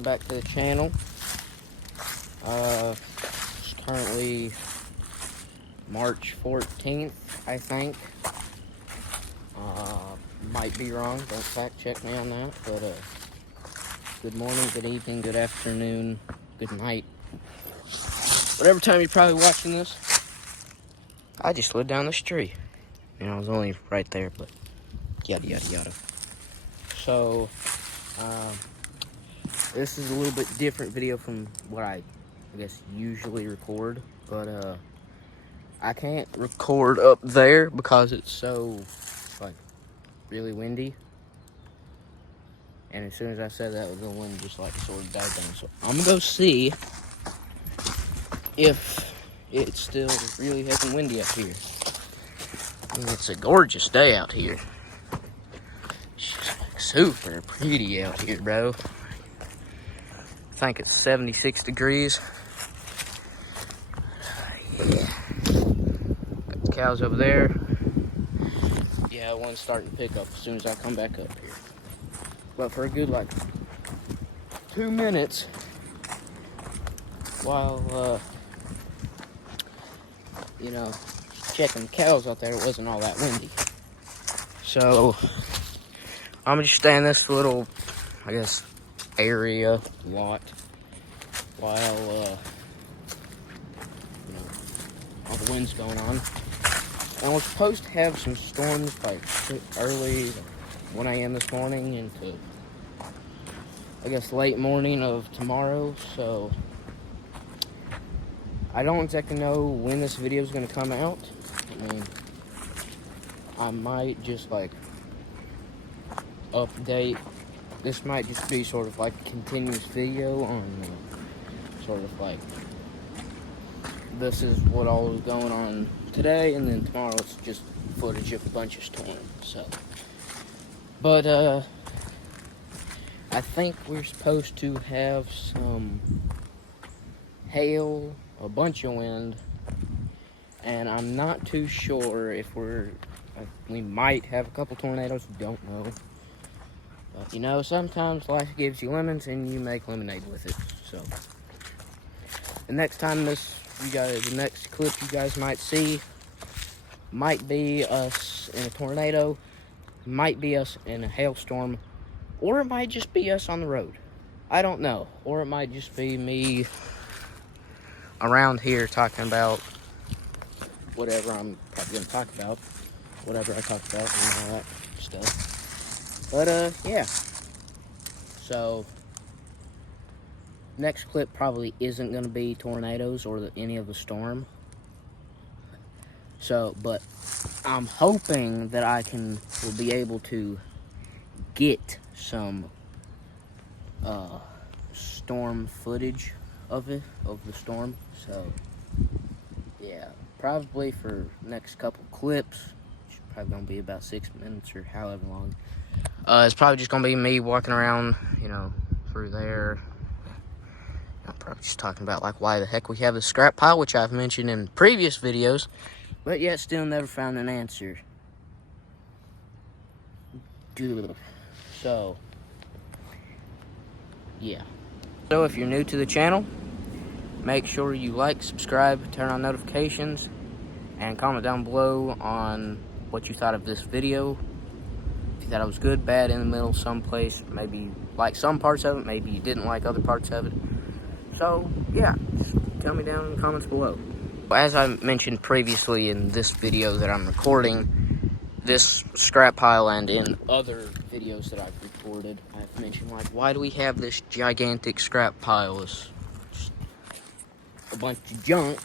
welcome back to the channel. It's currently March 14th, I think. Might be wrong, don't fact check me on that, but good morning, good evening, good afternoon, good night. Whatever time you're probably watching this. I just lived down the street. You know, I was only right there, but yada yada yada. So, this is a little bit different video from what I guess usually record, but I can't record up there because it's so like really windy. And as soon as I said that, the wind just like sort of died down. So I'm gonna go see if it's still really heavy windy up here. I mean, it's a gorgeous day out here. Super pretty out here, bro. I think it's 76 degrees. Yeah. Got the cows over there. Yeah, one's starting to pick up as soon as I come back up here. But for a good, like, 2 minutes, while, you know, checking the cows out there, it wasn't all that windy. So, I'm gonna just stay in this little, I guess, area, lot, while, you know, all the wind's going on. And we're supposed to have some storms, like, early, 1 a.m. this morning into, I guess, late morning of tomorrow. So, I don't exactly know when this video is going to come out. I mean, I might just, like, update. This might just be sort of like a continuous video on sort of like this is what all is going on today, and then tomorrow it's just footage of a bunch of storms. So, but I think we're supposed to have some hail, a bunch of wind, and I'm not too sure if we might have a couple tornadoes. Don't know. But, you know, sometimes life gives you lemons and you make lemonade with it. So, the next time the next clip you guys might see might be us in a tornado, might be us in a hailstorm, or it might just be us on the road. I don't know. Or it might just be me around here talking about whatever I'm probably going to talk about. Whatever I talk about and all that stuff. But, yeah. So, next clip probably isn't going to be tornadoes or any of the storm. So, but I'm hoping that will be able to get some, storm footage of the storm. So, yeah, probably for next couple clips, which is probably going to be about 6 minutes or however long. It's probably just going to be me walking around, you know, through there. I'm probably just talking about, like, why the heck we have the scrap pile, which I've mentioned in previous videos, but yet still never found an answer. So, yeah. So, if you're new to the channel, make sure you like, subscribe, turn on notifications, and comment down below on what you thought of this video. If you thought it was good, bad, in the middle, someplace, maybe you liked some parts of it, maybe you didn't like other parts of it. So, yeah, just tell me down in the comments below. As I mentioned previously in this video that I'm recording, this scrap pile and in other videos that I've recorded, I've mentioned, like, why do we have this gigantic scrap pile? It's just a bunch of junk.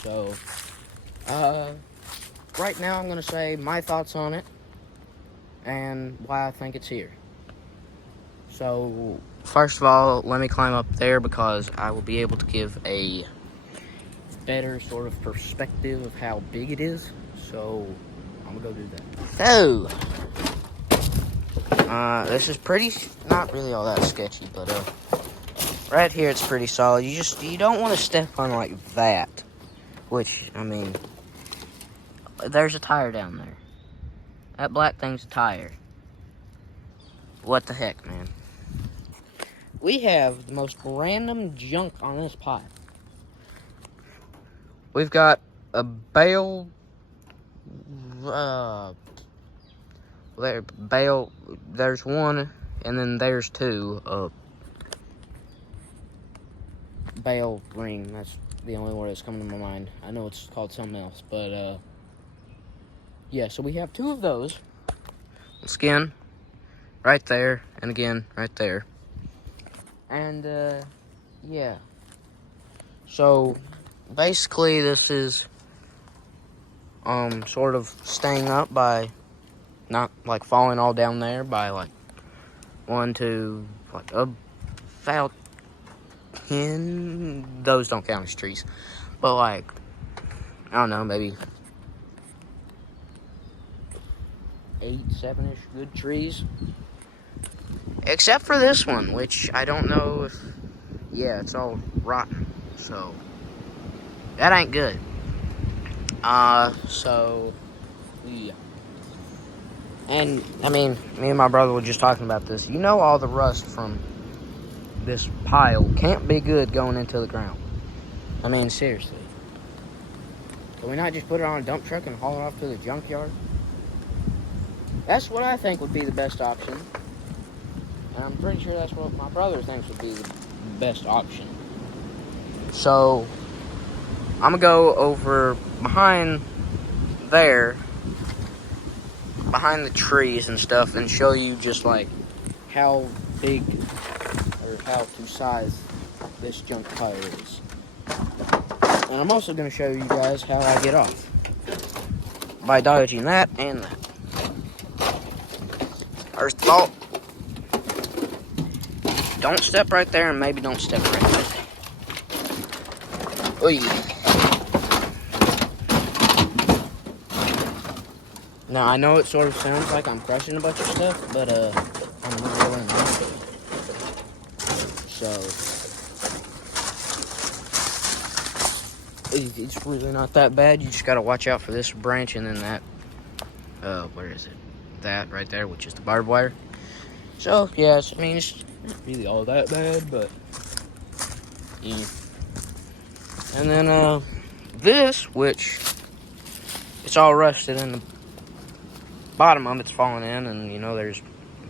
So, right now I'm going to say my thoughts on it and why I think it's here. So, first of all, let me climb up there because I will be able to give a better sort of perspective of how big it is. So, I'm gonna go do that. So, this is not really all that sketchy, but right here it's pretty solid. You don't want to step on like that, which, I mean, there's a tire down there. That black thing's a tire. What the heck, man? we have the most random junk on this pile. We've got a bale, there's one, and then there's two, bale ring, that's the only word that's coming to my mind. I know it's called something else, but, yeah, so we have two of those. Skin, right there, and again, right there. And, yeah. So, basically, this is, sort of staying up by not, like, falling all down there by, like, one, two, like, about 10, those don't count as trees, but, like, I don't know, maybe 8, 7-ish good trees. Except for this one, which I don't know if, yeah, it's all rotten, so that ain't good. So, yeah. And, I mean, me and my brother were just talking about this. You know, all the rust from this pile can't be good going into the ground. I mean, seriously. Can we not just put it on a dump truck and haul it off to the junkyard? That's what I think would be the best option. And I'm pretty sure that's what my brother thinks would be the best option. So, I'm gonna go over behind there, behind the trees and stuff, and show you just like how big or how to size this junk pile is. And I'm also gonna show you guys how I get off by dodging that and that. First of all, don't step right there, and maybe don't step right there. Oy. Now, I know it sort of sounds like I'm crushing a bunch of stuff, but, I'm really not. So, it's really not that bad. You just gotta watch out for this branch and then that, where is it? That right there, which is the barbed wire. So, yes, I mean, it's not really all that bad, but, yeah. And then, this, which, it's all rusted and the bottom of it's falling in, and, you know, there's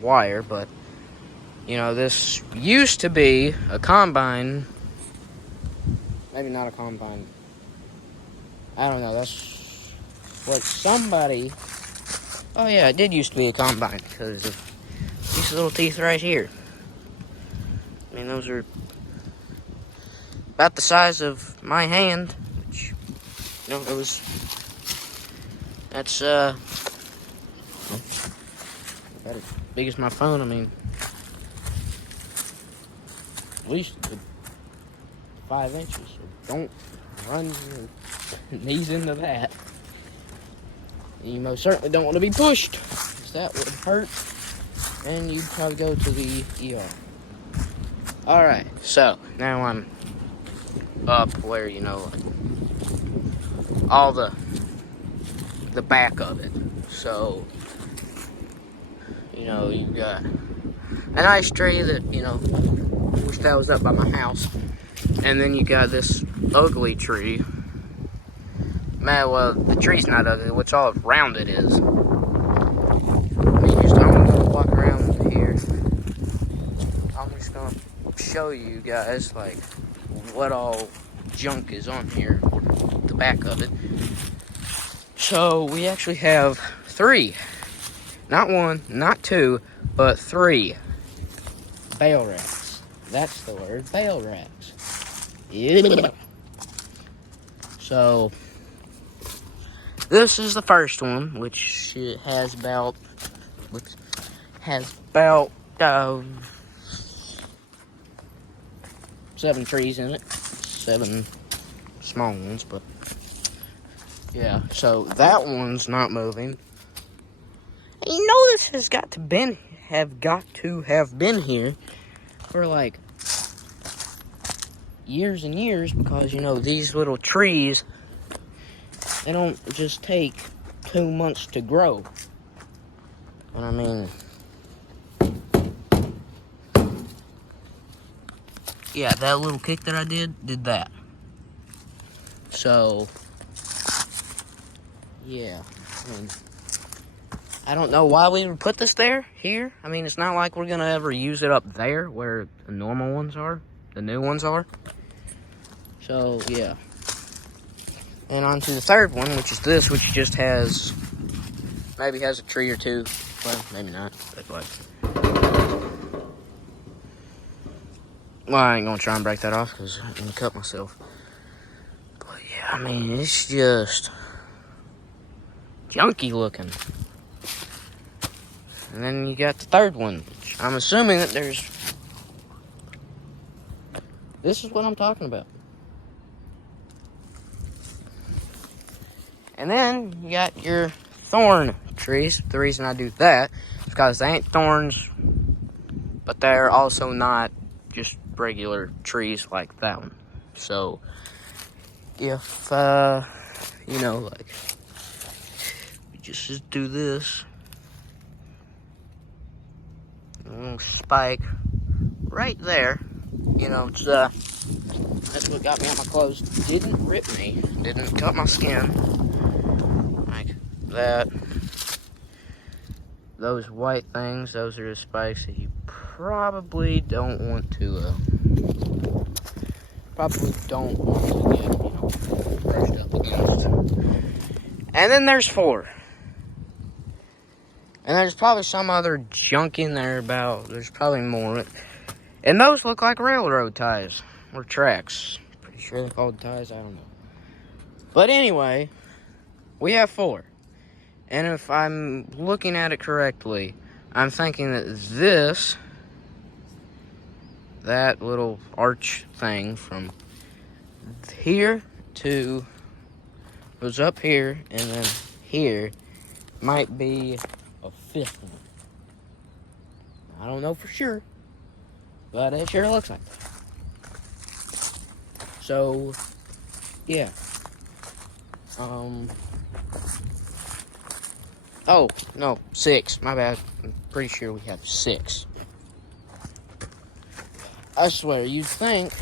wire, but, you know, this used to be a combine. Maybe not a combine. I don't know, that's what somebody... Oh, yeah, it did used to be a combine, because of these little teeth right here. I mean, those are about the size of my hand, which, you know, that's, about as big as my phone. I mean, at least 5 inches, so don't run your knees into that. You most certainly don't want to be pushed, because that would hurt, and you'd probably go to the ER. Alright, so, now I'm up where, you know, all the back of it. So, you know, you've got a nice tree that, you know, wish that was up by my house. And then you got this ugly tree. Man, well, the tree's not ugly. What's all around it is. I'm gonna walk around here. I'm just gonna show you guys, like, what all junk is on here, or the back of it. So, we actually have 3. Not 1, not 2, but 3 bale racks. That's the word, bale racks. Yeah. So, this is the first one, which has about 7 trees in it. 7 small ones, but yeah. So that one's not moving. And you know this has got to have been here for like years and years, because you know these little trees, they don't just take 2 months to grow. And I mean, yeah, that little kick that I did that. So, yeah, I don't know why we would put this here. I mean, it's not like we're gonna ever use it up there where the normal ones are, the new ones are. So, yeah. And on to the third one, which is this, which just maybe has a tree or two. Well, maybe not. Well, I ain't gonna try and break that off because I'm gonna cut myself. But yeah, I mean, it's just junky looking. And then you got the third one, which I'm assuming that this is what I'm talking about. And then you got your thorn trees. The reason I do that is because they ain't thorns, but they're also not just regular trees like that one. So, if, like, we just do this, spike right there, it's, that's what got me on my clothes. Didn't rip me, didn't cut my skin, like that. Those white things, those are the spikes that you probably don't want to, get, brushed up against. And then there's 4. And there's probably some other junk in there there's probably more. And those look like railroad ties, or tracks. Pretty sure they're called ties, I don't know. But anyway, we have 4. And if I'm looking at it correctly, I'm thinking that that little arch thing from here goes up here, and then here might be a 5th one. I don't know for sure, but it sure looks like that. So, yeah. Oh, no, 6. My bad. I'm pretty sure we have 6. I swear, you'd think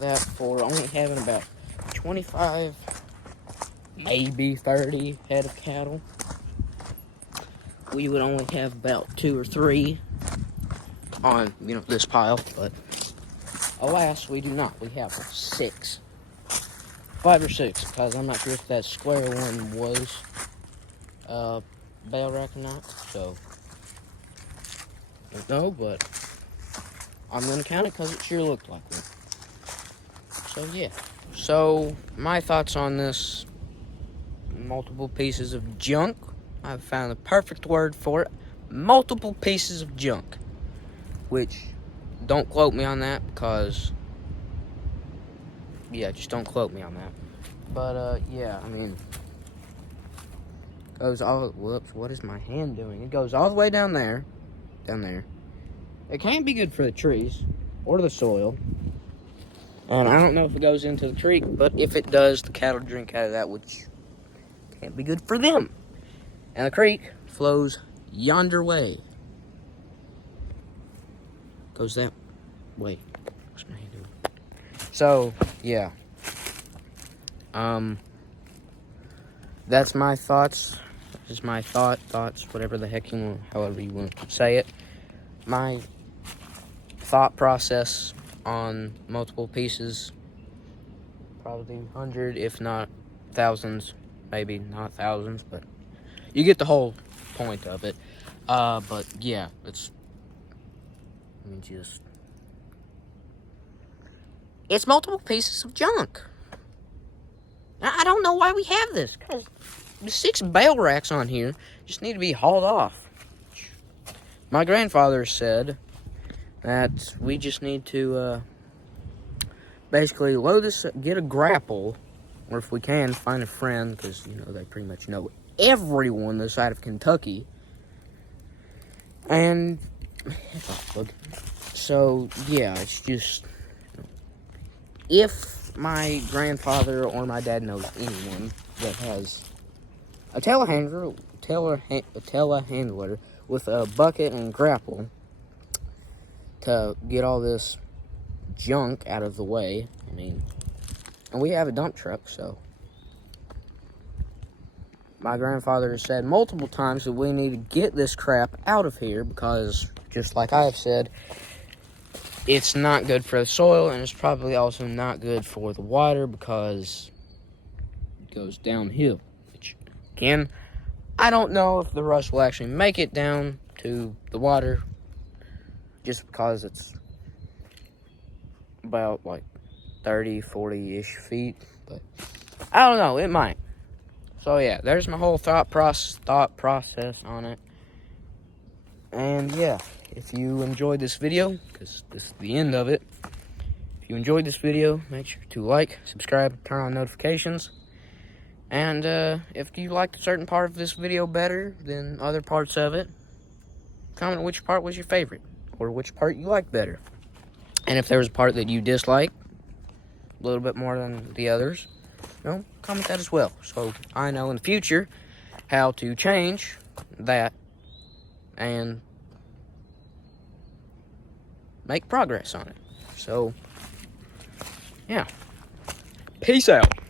that for only having about 25, maybe 30 head of cattle, we would only have about 2 or 3 on, this pile, but alas, we do not. We have 6. 5 or 6, because I'm not sure if that square one was bale rack or not, so I don't know, but I'm going to count it because it sure looked like one. So, yeah. So, my thoughts on this multiple pieces of junk. I've found the perfect word for it. Multiple pieces of junk. Which, don't quote me on that because, yeah, just don't quote me on that. But, yeah, I mean, whoops, what is my hand doing? It goes all the way down there. It can't be good for the trees or the soil. And I don't know if it goes into the creek, but if it does, the cattle drink out of that, which can't be good for them. And the creek flows yonder way. Goes that way. What's my hand doing? So, yeah. That's my thoughts. This is my thoughts, whatever the heck however you want to say it. My thought process on multiple pieces, probably 100, if not thousands, maybe not thousands, but you get the whole point of it. But yeah, it's multiple pieces of junk. I don't know why we have this, because the 6 bale racks on here just need to be hauled off. My grandfather said that we just need to basically load this, get a grapple, or if we can, find a friend, because, they pretty much know everyone this side of Kentucky. And, so, yeah, it's just, if my grandfather or my dad knows anyone that has a telehandler with a bucket and grapple to get all this junk out of the way. I mean, and we have a dump truck, so. My grandfather has said multiple times that we need to get this crap out of here because, just like I have said, it's not good for the soil, and it's probably also not good for the water because it goes downhill. Which, again, I don't know if the rust will actually make it down to the water just because it's about like 30, 40-ish feet. But I don't know, it might. So yeah, there's my whole thought process on it. And yeah, if you enjoyed this video, because this is the end of it, if you enjoyed this video, make sure to like, subscribe, turn on notifications. And if you liked a certain part of this video better than other parts of it, comment which part was your favorite, or which part you liked better. And if there was a part that you disliked a little bit more than the others, comment that as well, so I know in the future how to change that and make progress on it. So, yeah. Peace out.